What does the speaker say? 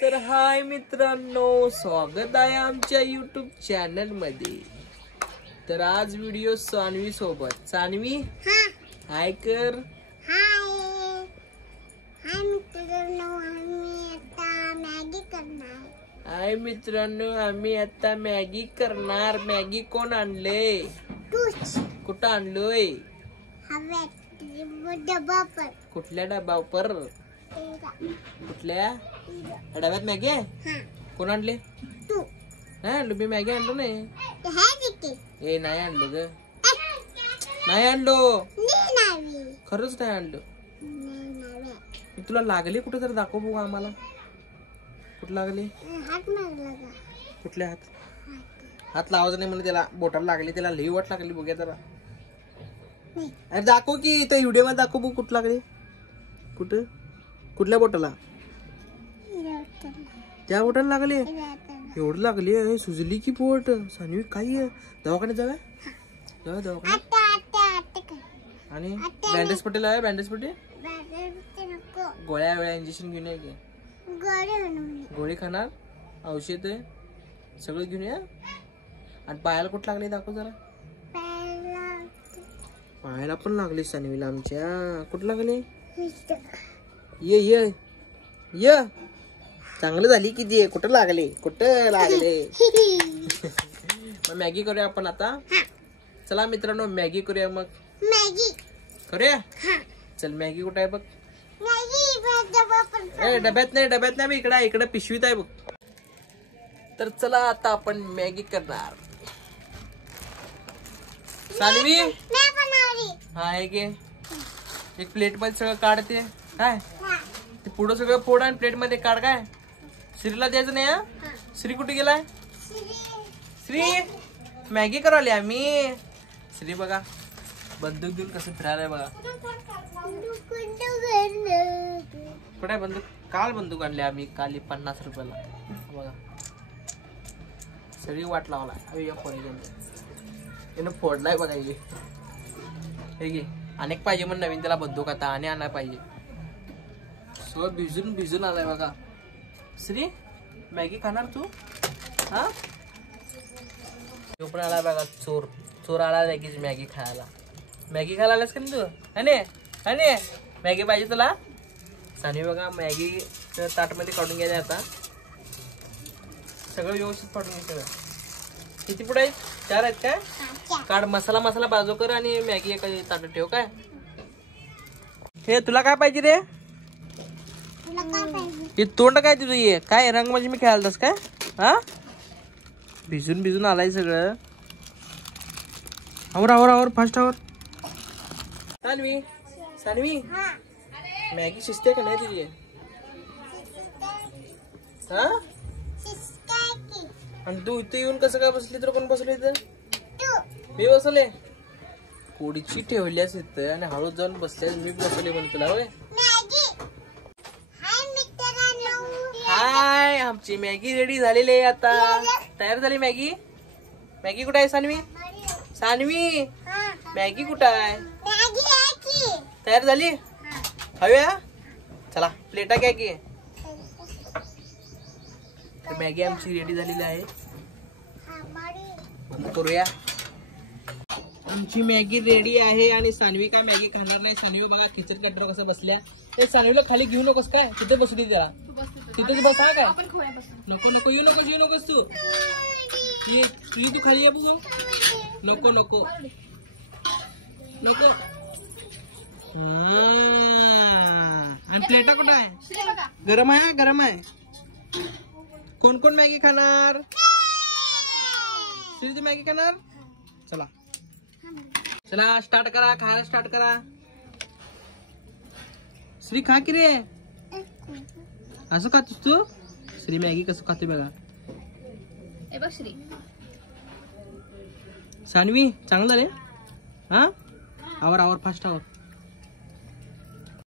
तर हाय मित्रांनो, स्वागत आहे आमच्या YouTube चॅनल मध्ये। तर आज व्हिडिओ सानवी सोबत। सानवी हाय कर। हाय मित्रांनो, हाय मित्रांनो, आम्ही आता मॅगी करणार। मॅगी कोण आणले? कुठं आणलोय? डब्यावर। कुठल्या डब्यावर? कुठल्या डब्यात मॅगी आहे? कोण आणले? तू। नाही आणलो मी, मॅगी आणलो नाही। ए नाही आणलो ग, नाही आणलो, खरंच नाही आणलो। तुला लागले कुठे तर दाखव बघू आम्हाला। कुठं लागले? हात मारला का? कुठल्या हात? हात लावायचं नाही म्हणजे त्याला बोटाला लागली, त्याला लई वाट लागली बघूया जरा। अरे दाखव की, त्या व्हिडिओ मध्ये दाखव बघू कुठं लागले। कुठं? कुठल्या बोटाला? त्या बोटाला लागले? एवढं लागली? सुजली की बोट? सानवी काय दवाखान्यात जाऊया? जाऊया दवाखान्यात। आणि बँडेज पट्टी लावा, बँडेज पट्टी। गोळ्या वेळा इंजेक्शन घेऊन या की। गोळी खाणार, औषध सगळं घेऊन या। आणि पायाला कुठं लागले दाखव जरा। पायाला पण लागले सानवीला आमच्या। कुठं लागले? ये ये ये, चांगलं झाली की ते। कुठं लागले? कुठं लागले? मग मॅगी करूया आपण आता। चला मित्रांनो, मॅगी करूया। मग मॅगी करूया। चल मॅगी कुठं आहे बघ? डब्यात नाही, डब्यात नाही, इकडे इकडे पिशवीत आहे बघ। तर चला आता आपण मॅगी करणार। सानवी हा आहे की, एक प्लेट मध्ये सगळं काढते काय, ते पुढं सगळं फोड आणि प्लेट मध्ये काढ काय। श्रीला द्यायचं नाही हा? श्री कुठे गेलाय? श्री मॅगी करायला आम्ही। श्री बघा बंदूक देऊन कसं फिरायलाय बघा। कुठे आहे बंदूक? काल बंदूक आणली आम्ही, काली 50 रुपयाला बघा। सगळी वाट लावलाय फोडलाय बघा। हे घे, अनेक पाहिजे म्हणून नवीन त्याला बंदूक आता आणि आणाय पाहिजे। सगळं भिजून भिजून आलाय बघा। श्री मॅगी खाणार तू? हा पण आलाय बघा चोर। चोर आला लगेच मॅगी खायला। मॅगी खायला आलास का तू? अने अने मॅगी पाहिजे तुला? सानवी बघा मॅगी ताट मध्ये काढून घ्यायचं आता। सगळं व्यवस्थित काढून घ्यायचं। किती पुढे आहेत? 4 आहेत काय? काढ, मसाला मसाला बाजू कर आणि मॅगी एका ताटात ठेव काय। हे तुला काय पाहिजे रे? हे तोंड काय तुझं? ये काय रंग म्हणजे मी खेळालतास काय? हा भिजून भिजून आलाय सगळं। आवर आवर आवर, फास्ट आवर। सानवी सानवी मॅगी शिजते का नाही तुझी? हा आणि तू इथे येऊन कसं काय बसली? तर कोण बसले इथं? मी बसले? कोडीची ठेवल्यास इथं आणि हळूच जाऊन बसल्यास मी बसले म्हणून तुला होय? हाय, आमची मॅगी रेडी झालेली आहे आता। तयार झाली मॅगी। मॅगी कुठे आहे सानवी? सानवी मॅगी कुठं आहे? तयार झाली? हव्या चला प्लेटा घ्या की। मॅगी आमची रेडी झालेली आहे, करूया। आमची मॅगी रेडी आहे आणि सानवी काय मॅगी खाणार नाही। सानवी बघा किचन कॅन्टर कसं बसल्या। ए सानवीला खाली घेऊ नकोस काय, तिथे बसू दे त्याला। तिथेच बसा काय? नको नको येऊ नकोस, येऊ नकोस तू। तुझी तू खाली ये बघू। नको नको नको। आणि प्लेटा कुठं आहे? गरम आहे, गरम आहे। कोण कोण मॅगी खाणार? श्री मॅगी खाणार? चला चला स्टार्ट करा, खायला स्टार्ट करा। श्री खा की रे। असं खातोस तू? श्री मॅगी कसं खाते बघा। श्री सानवी चांगलं रे। हा आवर आवर, फास्ट आवर।